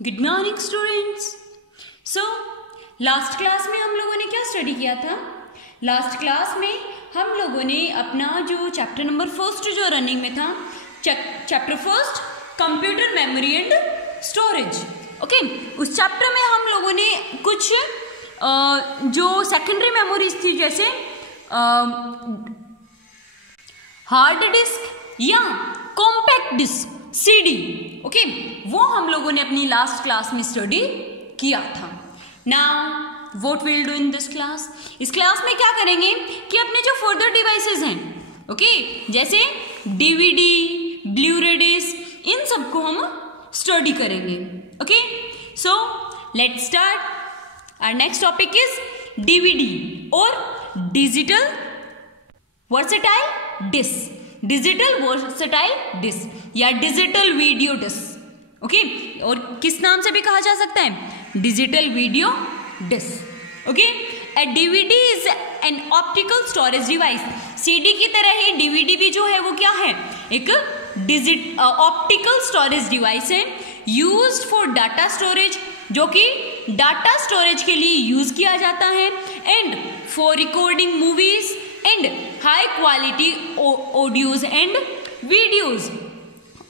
Good morning students. So last class में हम लोगों ने क्या स्टडी किया था? लास्ट क्लास में हम लोगों ने अपना जो चैप्टर नंबर फर्स्ट जो रनिंग में था, chapter first computer memory and storage, okay, उस चैप्टर में हम लोगों ने कुछ जो सेकेंडरी मेमोरीज थी जैसे हार्ड डिस्क या कॉम्पैक्ट डिस्क सीडी, ओके, वो हम लोगों ने अपनी लास्ट क्लास में स्टडी किया था। Now what will do in this class? इस क्लास में क्या करेंगे कि अपने जो फर्दर डिवाइसेस हैं, ओके, जैसे डीवीडी, ब्लू-रे डिस्क, इन सबको हम स्टडी करेंगे। Okay, so let's start. Our next topic is DVD और digital versatile disc, digital versatile disc या डिजिटल वीडियो डिस्क, ओके, और किस नाम से भी कहा जा सकता है? Digital video disc. Okay, a DVD is an optical storage device. CD की तरह ही डीवीडी भी जो है वो क्या है? एक ऑप्टिकल स्टोरेज डिवाइस है, यूज्ड फॉर डाटा स्टोरेज, जो कि डाटा स्टोरेज के लिए यूज किया जाता है, and for recording movies and high quality audios and videos.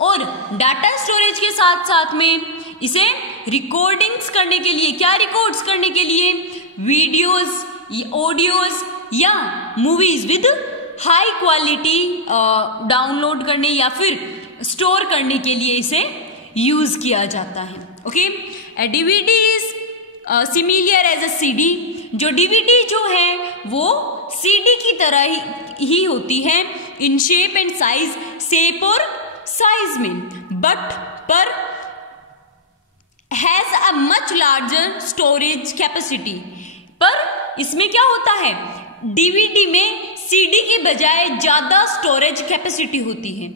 और डाटा स्टोरेज के साथ साथ में इसे रिकॉर्डिंग्स करने के लिए, क्या रिकॉर्ड्स करने के लिए? वीडियोज, ऑडियोज या movies with high quality download करने या फिर स्टोर करने के लिए इसे यूज किया जाता है। Okay, DVD is similar as a CD. जो डीवीडी जो है वो सीडी की तरह ही होती है in shape and size, shape और साइज में, बट पर has a much larger storage capacity. पर इसमें क्या होता है? डीवीडी में सीडी के बजाय ज्यादा स्टोरेज कैपेसिटी होती है।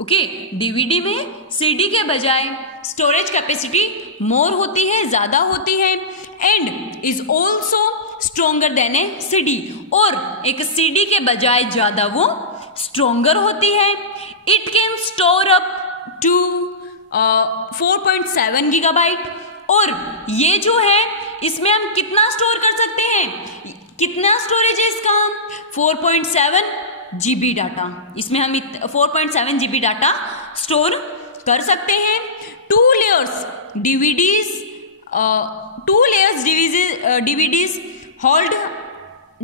ओके, डीवीडी में सीडी के बजाय स्टोरेज कैपेसिटी मोर होती है, ज्यादा होती है, and is also stronger then A CD, और एक सीडी के बजाय ज्यादा वो स्ट्रोंगर होती है। It can store up to 4.7 gigabyte, और ये जो है इसमें हम कितना स्टोर कर सकते हैं? कितना स्टोरेज है इसका? 4.7 GB डाटा। इसमें हम 4.7 GB डाटा स्टोर कर सकते हैं। Two layers DVDs hold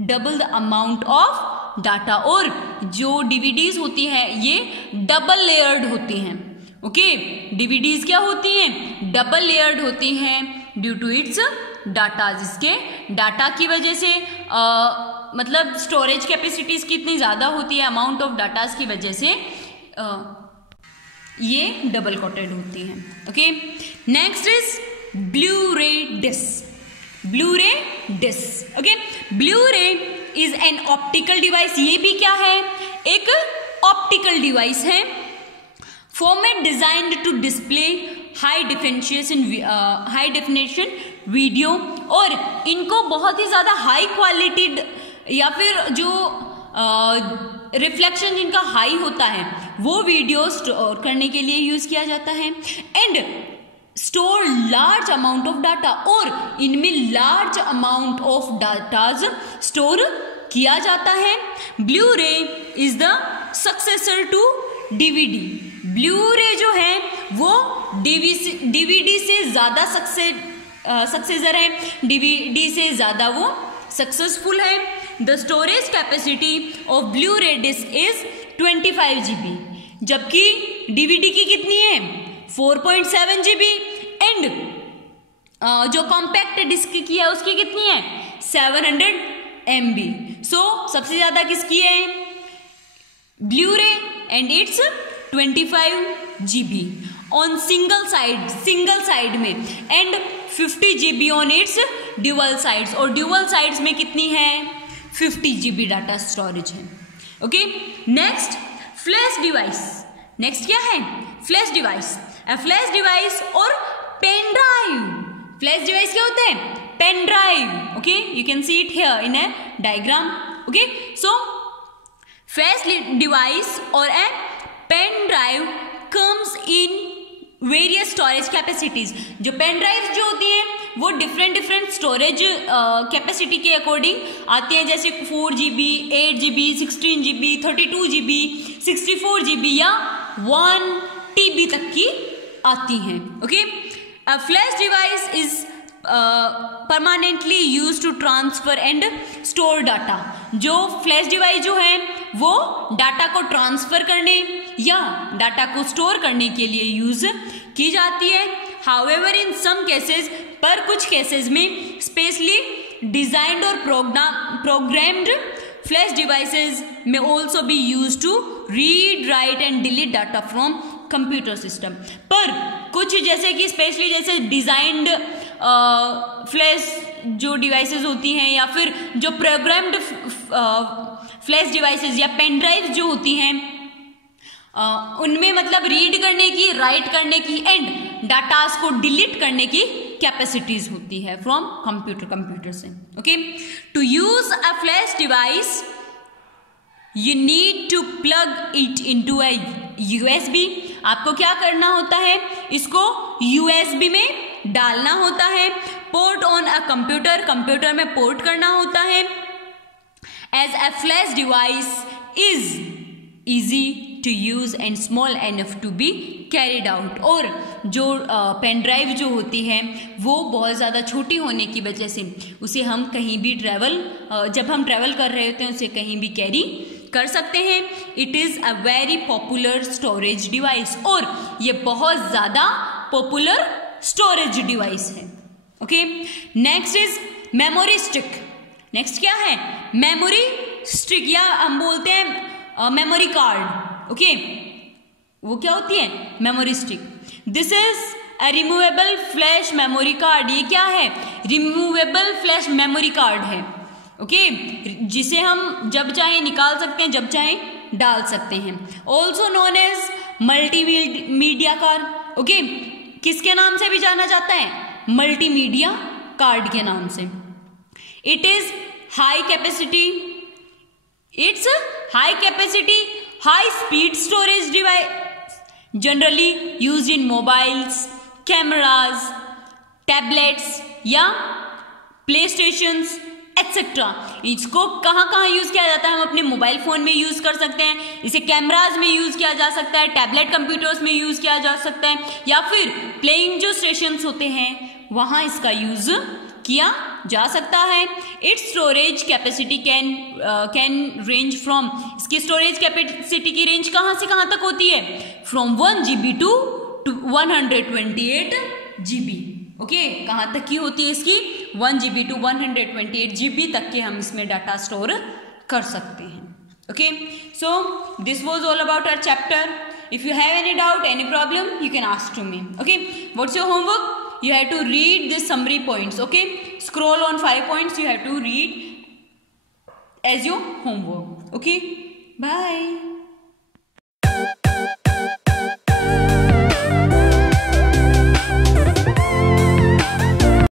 double the amount of data, और जो डीवीडीज होती है ये डबल लेयर्ड होती हैं। ओके, डीवीडीज क्या होती हैं? डबल लेयर्ड होती हैं ड्यू टू इट्स डाटा, जिसके डाटा की वजह से मतलब स्टोरेज कैपेसिटीज कितनी ज्यादा होती है, अमाउंट ऑफ डाटाज की वजह से ये डबल कोटेड होती हैं। Okay, next is blu ray disc. Blu ray disc, okay, blu ray is an optical device. ये भी क्या है? एक ऑप्टिकल डिवाइस है। Format designed to display high definition video, और इनको बहुत ही ज्यादा हाई क्वालिटी या फिर जो रिफ्लेक्शन जिनका हाई होता है वो वीडियो स्टोर करने के लिए यूज किया जाता है, and store large amount of data, और इनमें large amount of datas store किया जाता है। Blu ray is the successor to DVD. Blu ray जो है वो डीवीडी से ज्यादा सक्सेसर है, डीवीडी से ज्यादा वो सक्सेसफुल है। The storage capacity of blu ray disc is 25 GB, जबकि डीवीडी की कितनी है? 4.7 GB, एंड जो कॉम्पैक्ट डिस्क की है उसकी कितनी है? 700 MB। सो सबसे ज्यादा किसकी है? Blu-ray, and it's 25 GB on single side में, and 50 GB on its dual sides, और ड्यूअल साइड्स में कितनी है? 50 GB डाटा स्टोरेज है। Okay, next flash device. Next क्या है? Flash device. फ्लैश डिवाइस और पेन ड्राइव। फ्लैश डिवाइस क्या होता है? Pen drive. Okay, you can see it here in a diagram. Okay, so flash device और a pen drive comes in various storage capacities. जो pen drive जो होती हैं वो डिफरेंट स्टोरेज कैपेसिटी के अकॉर्डिंग आती हैं, जैसे 4 GB, 8 GB, 16 GB, 32 GB, 64 GB या 1 TB तक की आती हैं। Okay, a flash device is permanently use to transfer and store data. जो फ्लैश डिवाइस जो है वो डाटा को ट्रांसफर करने या डाटा को स्टोर करने के लिए यूज की जाती है। हाउएवर इन सम केसेस, पर कुछ केसेस में स्पेशली डिजाइंड और प्रोग्राम्ड फ्लैश डिवाइसेस में also be use to read, write and delete data from computer system. पर कुछ जैसे कि स्पेशली जैसे डिजाइंड फ्लैश जो डिवाइसेस होती हैं या फिर जो प्रोग्राम्ड फ्लैश डिवाइसेस या पेन ड्राइव जो होती हैं उनमें मतलब रीड करने की, राइट करने की एंड डाटास को डिलीट करने की कैपेसिटीज होती है फ्रॉम कंप्यूटर से। Okay, to use a flash device you need to plug it into a USB। आपको क्या करना होता है, इसको USB में डालना होता है। पोर्ट ऑन अ कंप्यूटर में पोर्ट करना होता है। As a flash device is easy to use and small enough to be carried out. और जो पेन ड्राइव जो होती है वो बहुत ज़्यादा छोटी होने की वजह से उसे हम कहीं भी जब हम ट्रैवल कर रहे होते हैं उसे कहीं भी कैरी कर सकते हैं। It is a very popular storage device, और ये बहुत ज़्यादा पॉपुलर स्टोरेज डिवाइस है। Okay, next is memory stick. Next क्या है, मेमोरी स्टिक या हम बोलते हैं मेमोरी कार्ड। ओके, वो क्या होती है, memory stick. This is a removable flash memory card. ये क्या है, रिमूवेबल फ्लैश मेमोरी कार्ड है। ओके, जिसे हम जब चाहे निकाल सकते हैं, जब चाहे डाल सकते हैं। Also known as multimedia card. Okay, किसके नाम से भी जाना जाता है, मल्टीमीडिया कार्ड के नाम से। It is high capacity, it's high capacity high speed storage device generally used in mobiles, cameras, tablets या प्ले स्टेशंस एक्सेट्रा। इसको कहाँ कहाँ यूज किया जाता है, हम अपने मोबाइल फोन में यूज कर सकते हैं, इसे कैमराज में यूज किया जा सकता है, टैबलेट कंप्यूटर्स में यूज किया जा सकता है, या फिर प्लेइंग जो स्टेशंस होते हैं वहां इसका यूज किया जा सकता है। Its storage capacity can range from, इसकी स्टोरेज कैपेसिटी की रेंज कहाँ से कहाँ तक होती है, from 1 GB to 128 GB। Okay, कहाँ तक की होती है इसकी, 1 GB टू 128 GB तक के हम इसमें डाटा स्टोर कर सकते हैं। Okay, so this was all about our chapter. If you have any doubt, any problem, you can ask to me. Okay, what's your homework, you have to read this summary points. Okay, scroll on 5 points, you have to read as your homework. Okay, bye.